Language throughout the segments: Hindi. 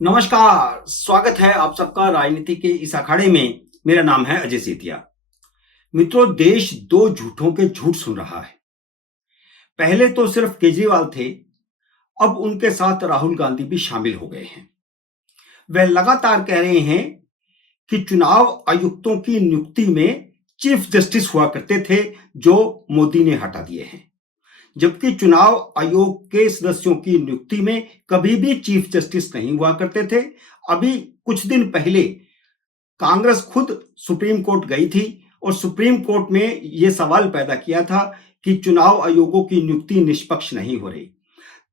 नमस्कार, स्वागत है आप सबका राजनीति के इस अखाड़े में। मेरा नाम है अजय सेतिया। मित्रों, देश दो झूठों के झूठ सुन रहा है। पहले तो सिर्फ केजरीवाल थे, अब उनके साथ राहुल गांधी भी शामिल हो गए हैं। वह लगातार कह रहे हैं कि चुनाव आयुक्तों की नियुक्ति में चीफ जस्टिस हुआ करते थे, जो मोदी ने हटा दिए हैं। जबकि चुनाव आयोग के सदस्यों की नियुक्ति में कभी भी चीफ जस्टिस नहीं हुआ करते थे। अभी कुछ दिन पहले कांग्रेस खुद सुप्रीम कोर्ट गई थी और सुप्रीम कोर्ट में यह सवाल पैदा किया था कि चुनाव आयोगों की नियुक्ति निष्पक्ष नहीं हो रही।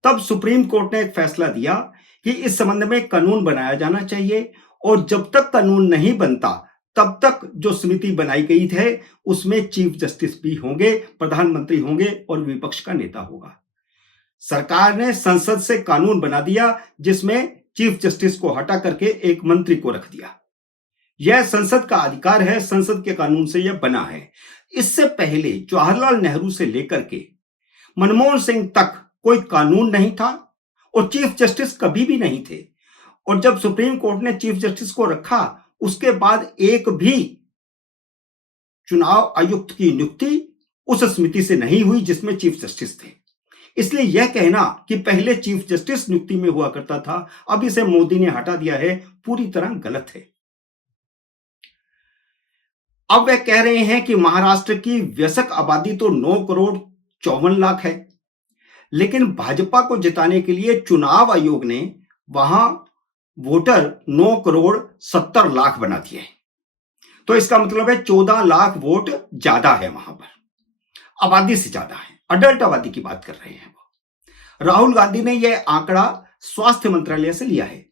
तब सुप्रीम कोर्ट ने एक फैसला दिया कि इस संबंध में कानून बनाया जाना चाहिए और जब तक कानून नहीं बनता तब तक जो समिति बनाई गई है उसमें चीफ जस्टिस भी होंगे, प्रधानमंत्री होंगे और विपक्ष का नेता होगा। सरकार ने संसद से कानून बना दिया जिसमें चीफ जस्टिस को हटा करके एक मंत्री को रख दिया। यह संसद का अधिकार है, संसद के कानून से यह बना है। इससे पहले जवाहरलाल नेहरू से लेकर के मनमोहन सिंह तक कोई कानून नहीं था और चीफ जस्टिस कभी भी नहीं थे। और जब सुप्रीम कोर्ट ने चीफ जस्टिस को रखा उसके बाद एक भी चुनाव आयुक्त की नियुक्ति उस समिति से नहीं हुई जिसमें चीफ जस्टिस थे। इसलिए यह कहना कि पहले चीफ जस्टिस नियुक्ति में हुआ करता था, अब इसे मोदी ने हटा दिया है, पूरी तरह गलत है। अब वह कह रहे हैं कि महाराष्ट्र की वयस्क आबादी तो 9 करोड़ 54 लाख है, लेकिन भाजपा को जिताने के लिए चुनाव आयोग ने वहां वोटर 9 करोड़ 70 लाख बना दिए। तो इसका मतलब है 14 लाख वोट ज्यादा है, वहां पर आबादी से ज्यादा है, अडल्ट आबादी की बात कर रहे हैं वो। राहुल गांधी ने यह आंकड़ा स्वास्थ्य मंत्रालय से लिया है।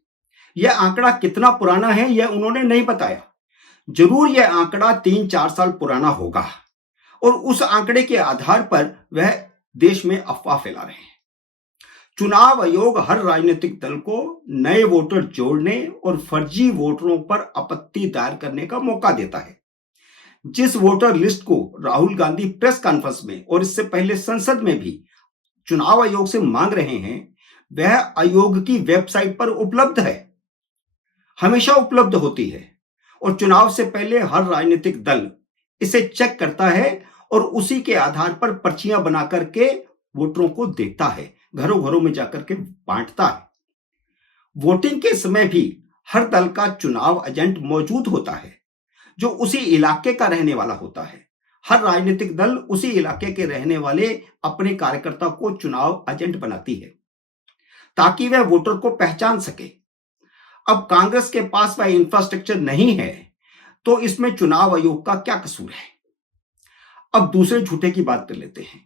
यह आंकड़ा कितना पुराना है यह उन्होंने नहीं बताया। जरूर यह आंकड़ा 3-4 साल पुराना होगा और उस आंकड़े के आधार पर वह देश में अफवाह फैला रहे हैं। चुनाव आयोग हर राजनीतिक दल को नए वोटर जोड़ने और फर्जी वोटरों पर आपत्ति दायर करने का मौका देता है। जिस वोटर लिस्ट को राहुल गांधी प्रेस कॉन्फ्रेंस में और इससे पहले संसद में भी चुनाव आयोग से मांग रहे हैं, वह आयोग की वेबसाइट पर उपलब्ध है, हमेशा उपलब्ध होती है और चुनाव से पहले हर राजनीतिक दल इसे चेक करता है और उसी के आधार पर पर्चियां बना करके वोटरों को देता है, घरों घरों में जाकर के बांटता है। वोटिंग के समय भी हर दल का चुनाव एजेंट मौजूद होता है जो उसी इलाके का रहने वाला होता है। हर राजनीतिक दल उसी इलाके के रहने वाले अपने कार्यकर्ता को चुनाव एजेंट बनाती है ताकि वह वोटर को पहचान सके। अब कांग्रेस के पास वह इंफ्रास्ट्रक्चर नहीं है तो इसमें चुनाव आयोग का क्या कसूर है। अब दूसरे झूठे की बात कर लेते हैं।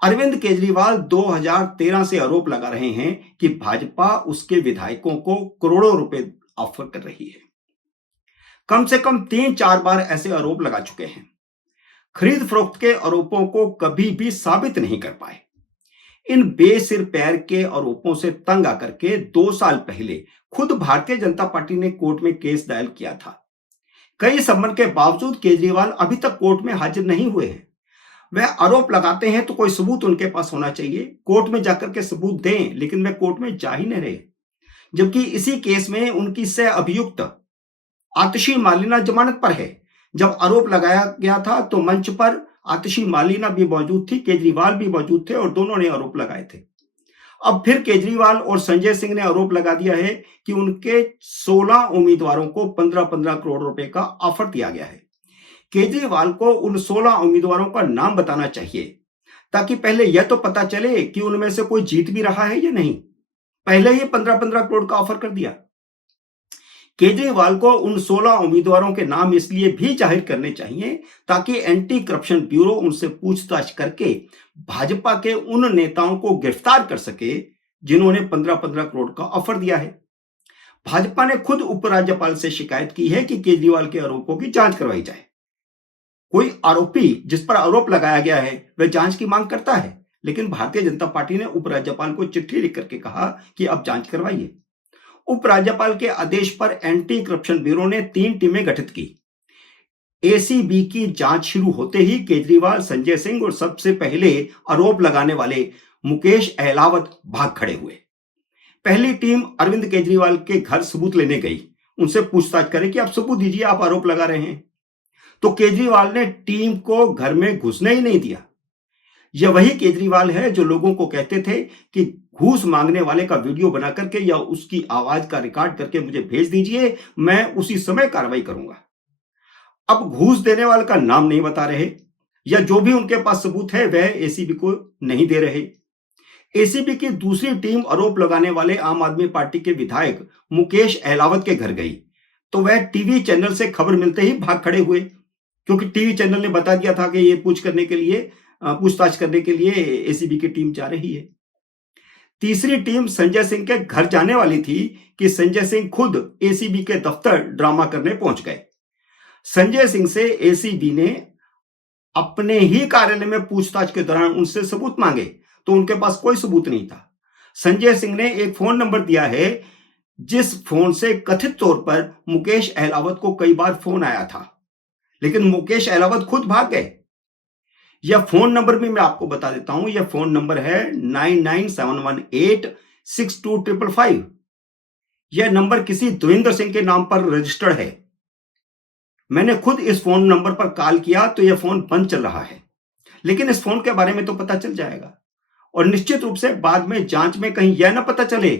अरविंद केजरीवाल 2013 से आरोप लगा रहे हैं कि भाजपा उसके विधायकों को करोड़ों रुपए ऑफर कर रही है। कम से कम 3-4 बार ऐसे आरोप लगा चुके हैं। खरीद फरोख्त के आरोपों को कभी भी साबित नहीं कर पाए। इन बेसिर पैर के आरोपों से तंग आकर के 2 साल पहले खुद भारतीय जनता पार्टी ने कोर्ट में केस दायर किया था। कई समन के बावजूद केजरीवाल अभी तक कोर्ट में हाजिर नहीं हुए हैं। वह आरोप लगाते हैं तो कोई सबूत उनके पास होना चाहिए, कोर्ट में जाकर के सबूत दें, लेकिन वह कोर्ट में जा ही नहीं रहे। जबकि इसी केस में उनकी सह अभियुक्त आतिशी मालिना जमानत पर है। जब आरोप लगाया गया था तो मंच पर आतिशी मालिना भी मौजूद थी, केजरीवाल भी मौजूद थे और दोनों ने आरोप लगाए थे। अब फिर केजरीवाल और संजय सिंह ने आरोप लगा दिया है कि उनके 16 उम्मीदवारों को 15-15 करोड़ रुपए का ऑफर दिया गया है। केजरीवाल को उन 16 उम्मीदवारों का नाम बताना चाहिए ताकि पहले यह तो पता चले कि उनमें से कोई जीत भी रहा है या नहीं। पहले ही 15-15 करोड़ का ऑफर कर दिया। केजरीवाल को उन 16 उम्मीदवारों के नाम इसलिए भी जाहिर करने चाहिए ताकि एंटी करप्शन ब्यूरो उनसे पूछताछ करके भाजपा के उन नेताओं को गिरफ्तार कर सके जिन्होंने 15-15 करोड़ का ऑफर दिया है। भाजपा ने खुद उपराज्यपाल से शिकायत की है कि केजरीवाल के आरोपों की जांच करवाई जाए। कोई आरोपी जिस पर आरोप लगाया गया है वह जांच की मांग करता है, लेकिन भारतीय जनता पार्टी ने उपराज्यपाल को चिट्ठी लिख करके कहा कि अब जांच करवाइए। उपराज्यपाल के आदेश पर एंटी करप्शन ब्यूरो ने 3 टीमें गठित की। एसीबी की जांच शुरू होते ही केजरीवाल, संजय सिंह और सबसे पहले आरोप लगाने वाले मुकेश अहलावत भाग खड़े हुए। पहली टीम अरविंद केजरीवाल के घर सबूत लेने गई, उनसे पूछताछ करे कि आप सबूत दीजिए, आप आरोप लगा रहे हैं। तो केजरीवाल ने टीम को घर में घुसने ही नहीं दिया। यह वही केजरीवाल है जो लोगों को कहते थे कि घूस मांगने वाले का वीडियो बना करके या उसकी आवाज का रिकॉर्ड करके मुझे भेज दीजिए, मैं उसी समय कार्रवाई करूंगा। अब घूस देने वाले का नाम नहीं बता रहे, या जो भी उनके पास सबूत है वह एसीबी को नहीं दे रहे। एसीबी की दूसरी टीम आरोप लगाने वाले आम आदमी पार्टी के विधायक मुकेश अहलावत के घर गई, तो वह टीवी चैनल से खबर मिलते ही भाग खड़े हुए, क्योंकि टीवी चैनल ने बता दिया था कि ये पूछताछ करने के लिए एसीबी की टीम जा रही है। तीसरी टीम संजय सिंह के घर जाने वाली थी कि संजय सिंह खुद एसीबी के दफ्तर ड्रामा करने पहुंच गए। संजय सिंह से एसीबी ने अपने ही कार्यालय में पूछताछ के दौरान उनसे सबूत मांगे, तो उनके पास कोई सबूत नहीं था। संजय सिंह ने एक फोन नंबर दिया है जिस फोन से कथित तौर पर मुकेश अहलावत को कई बार फोन आया था, लेकिन मुकेश अहलावत खुद भाग गए। यह फोन नंबर भी मैं आपको बता देता हूं, यह फोन नंबर है 9971862555। यह नंबर किसी देवेंद्र सिंह के नाम पर रजिस्टर्ड है। मैंने खुद इस फोन नंबर पर कॉल किया तो यह फोन बंद चल रहा है, लेकिन इस फोन के बारे में तो पता चल जाएगा। और निश्चित रूप से बाद में जांच में कहीं यह ना पता चले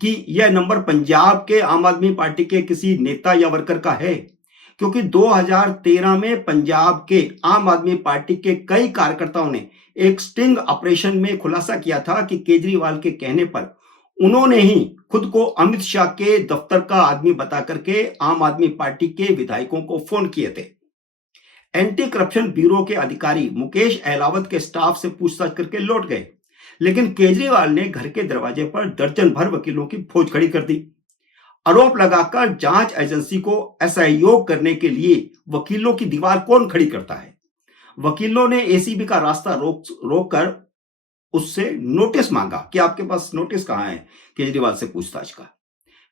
कि यह नंबर पंजाब के आम आदमी पार्टी के किसी नेता या वर्कर का है, क्योंकि 2013 में पंजाब के आम आदमी पार्टी के कई कार्यकर्ताओं ने एक स्टिंग ऑपरेशन में खुलासा किया था कि केजरीवाल के कहने पर उन्होंने ही खुद को अमित शाह के दफ्तर का आदमी बता करके आम आदमी पार्टी के विधायकों को फोन किए थे। एंटी करप्शन ब्यूरो के अधिकारी मुकेश अहलावत के स्टाफ से पूछताछ करके लौट गए, लेकिन केजरीवाल ने घर के दरवाजे पर दर्जन भर वकीलों की फौज खड़ी कर दी। आरोप लगाकर जांच एजेंसी को असहयोग करने के लिए वकीलों की दीवार कौन खड़ी करता है? वकीलों ने एसीबी का रास्ता रोक कर उससे नोटिस मांगा कि आपके पास नोटिस कहां है केजरीवाल से पूछताछ का।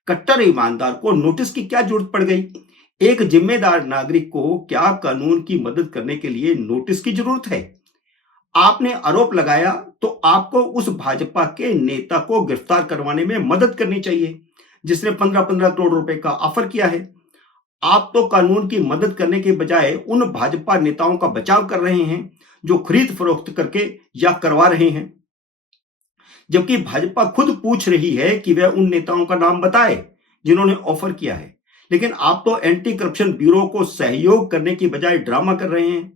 कट्टर ईमानदार को नोटिस की क्या जरूरत पड़ गई? एक जिम्मेदार नागरिक को क्या कानून की मदद करने के लिए नोटिस की जरूरत है? आपने आरोप लगाया तो आपको उस भाजपा के नेता को गिरफ्तार करवाने में मदद करनी चाहिए जिसने 15-15 करोड़ रुपए का ऑफर किया है। आप तो कानून की मदद करने के बजाय उन भाजपा नेताओं का बचाव कर रहे हैं जो खरीद फरोख्त करके या करवा रहे हैं, जबकि भाजपा खुद पूछ रही है कि वह उन नेताओं का नाम बताए जिन्होंने ऑफर किया है। लेकिन आप तो एंटी करप्शन ब्यूरो को सहयोग करने की बजाय ड्रामा कर रहे हैं।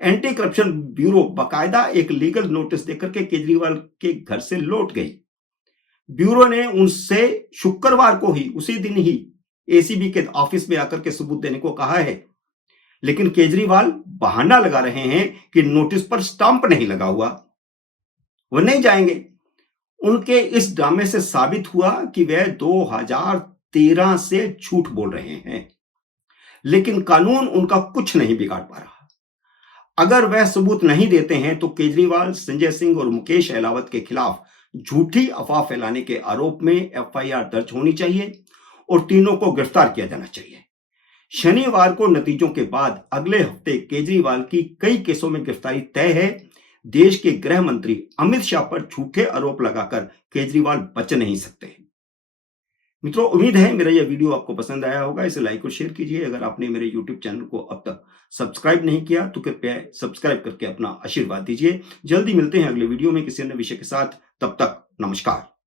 एंटी करप्शन ब्यूरो बाकायदा एक लीगल नोटिस देकर के केजरीवाल के घर से लौट गई। ब्यूरो ने उनसे शुक्रवार को ही, उसी दिन ही एसीबी के ऑफिस में आकर के सबूत देने को कहा है, लेकिन केजरीवाल बहाना लगा रहे हैं कि नोटिस पर स्टांप नहीं लगा हुआ, वो नहीं जाएंगे। उनके इस ड्रामे से साबित हुआ कि वह 2013 से झूठ बोल रहे हैं, लेकिन कानून उनका कुछ नहीं बिगाड़ पा रहा। अगर वह सबूत नहीं देते हैं तो केजरीवाल, संजय सिंह और मुकेश अहलावत के खिलाफ झूठी अफवाह फैलाने के आरोप में एफआईआर दर्ज होनी चाहिए और तीनों को गिरफ्तार किया जाना चाहिए। शनिवार को नतीजों के बाद अगले हफ्ते केजरीवाल की कई केसों में गिरफ्तारी तय है। देश के गृह मंत्री अमित शाह पर झूठे आरोप लगाकर केजरीवाल बच नहीं सकते। मित्रों, उम्मीद है मेरा यह वीडियो आपको पसंद आया होगा। इसे लाइक और शेयर कीजिए। अगर आपने मेरे यूट्यूब चैनल को अब तक सब्सक्राइब नहीं किया तो कृपया सब्सक्राइब करके अपना आशीर्वाद दीजिए। जल्दी मिलते हैं अगले वीडियो में किसी अन्य विषय के साथ। तब तक नमस्कार।